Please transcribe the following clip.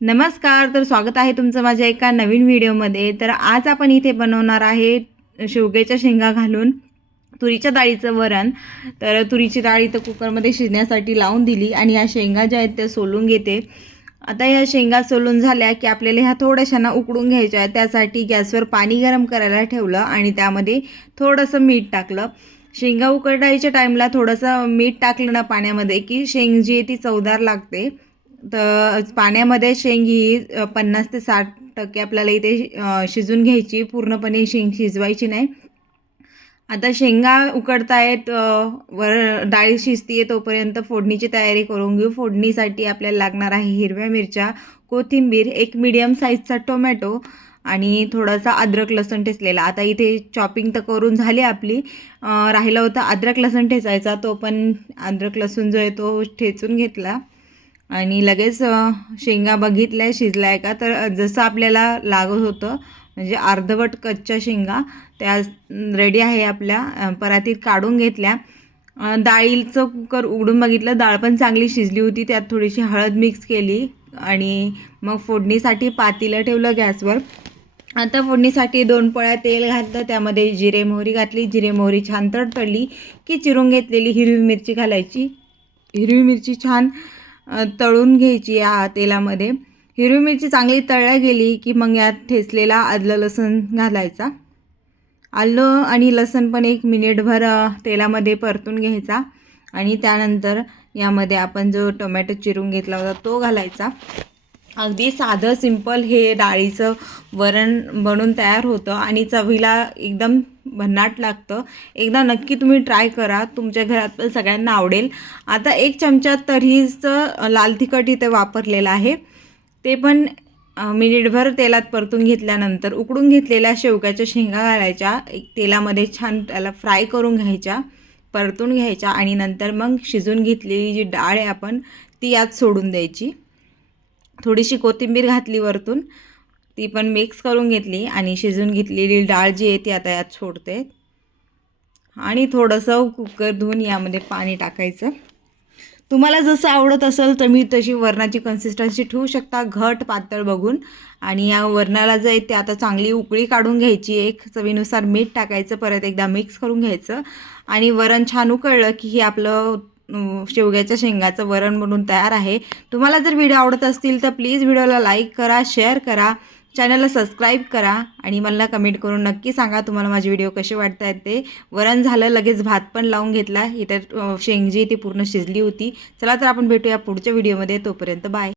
नमस्कार. तर स्वागत आहे तुमचं माझ्या एका नवीन व्हिडिओमध्ये. तर आज आपण इथे बनवणार आहे शेवग्याच्या शेंगा घालून तुरीच्या डाळीचं वरण. तर तुरीची डाळ इथं कुकरमध्ये शिजण्यासाठी लावून दिली आणि ह्या शेंगा ज्या आहेत त्या सोलून घेते. आता ह्या शेंगा सोलून झाल्या की आपल्याला ह्या थोड्याशा ना उकडून घ्यायच्या आहेत. त्यासाठी गॅसवर पाणी गरम करायला ठेवलं आणि त्यामध्ये थोडंसं मीठ टाकलं. शेंगा उकडायच्या टाईमला थोडंसं मीठ टाकलं ना पाण्यामध्ये की शेंग जी आहे ती चवदार लागते. तर पाण्यामध्ये शेंग ही 50 ते 60% आपल्याला इथे शिजून घ्यायची, पूर्णपणे शेंग शिजवायची नाही. आता शेंगा उकडतायत, डाळ शिजतीये तोपर्यंत फोडणीची तयारी करून घेऊ. फोडणीसाठी आपल्याला लागणार आहे हिरव्या मिरच्या, कोथिंबीर, एक मीडियम साईजचा टोमॅटो आणि थोडासा अद्रक लसूण ठेचलेला. आता इथे चॉपिंग तर करून झाली आपली. राहिला होता अद्रक लसूण ठेचायचा, तो पण अद्रक लसूण जो आहे तो ठेचून घेतला आणि लगेच शेंगा बघितल्या शिजल्या आहे का. तर जसं आपल्याला लागत होतं म्हणजे अर्धवट कच्च्या शेंगा त्या रेडी आहे आपल्या. परातीत काढून घेतल्या. डाळीचं कुकर उघडून बघितलं, डाळ पण चांगली शिजली होती. त्यात थोडीशी हळद मिक्स केली आणि मग फोडणीसाठी पातेलं ठेवलं गॅसवर. आता फोडणीसाठी 2 पळ्या तेल घातलं, त्यामध्ये जिरे मोहरी घातली. जिरे मोहरी छान तडतडली की चिरून घेतलेली हिरवी मिरची घालायची. हिरवी मिरची छान तळून घ्यायची या तेलामध्ये. हिरवी मिरची चांगली तळल्या गेली की मग यात ठेचलेला आलं लसूण घालायचा. आलं आणि लसूण पण 1 मिनिटभर तेलामध्ये परतून घ्यायचा आणि त्यानंतर यामध्ये आपण जो टोमॅटो चिरून घेतला होता तो घालायचा. अगदी साधं सिंपल हे डाळीचं वरण बनून तयार होतं आणि चवीला एकदम भन्नाट लागतं. एकदा नक्की तुम्ही ट्राय करा, तुमच्या घरात पण सगळ्यांना आवडेल. आता 1 चमचा तर्हीचं लाल तिखट इथे वापरलेलं आहे. ते पण मिनिटभर तेलात परतून घेतल्यानंतर उकडून घेतलेल्या शेवग्याच्या शेंगा घालायच्या. तेलामध्ये छान त्याला फ्राय करून घ्यायच्या, परतून घ्यायच्या आणि नंतर मग शिजून घेतलेली जी डाळ आहे आपण ती यात सोडून द्यायची. थोडीशी कोथिंबीर घातली वरतून, ती पण मिक्स करून घेतली आणि शिजून घेतलेली डाळ जी आहे ती आता यात सोडते आणि थोडंसं कुकर धुवून यामध्ये पाणी टाकायचं. तुम्हाला जसं आवडत असेल तुम्ही तशी वरणाची कन्सिस्टन्सी ठेवू शकता, घट पातळ बघून. आणि या वरणाला जे आहे ते आता चांगली उकळी काढून घ्यायची. एक चवीनुसार मीठ टाकायचं, परत एकदा मिक्स करून घ्यायचं आणि वरण छान उकळलं की हे आपलं शेवग्याच्या शेंगाचं वरण बनून तयार आहे. तुम्हाला जर व्हिडिओ आवडत असतील तर प्लीज व्हिडिओला लाईक करा, शेअर करा, चॅनलला सबस्क्राईब करा आणि मला कमेंट करून नक्की सांगा तुम्हाला माझे व्हिडिओ कसे वाटत आहेत ते. वरण झालं, लगेच भात पण लावून घेतला. इथं शेंग जी ती पूर्ण शिजली होती. चला तर आपण भेटूया पुढच्या व्हिडिओमध्ये. तोपर्यंत बाय.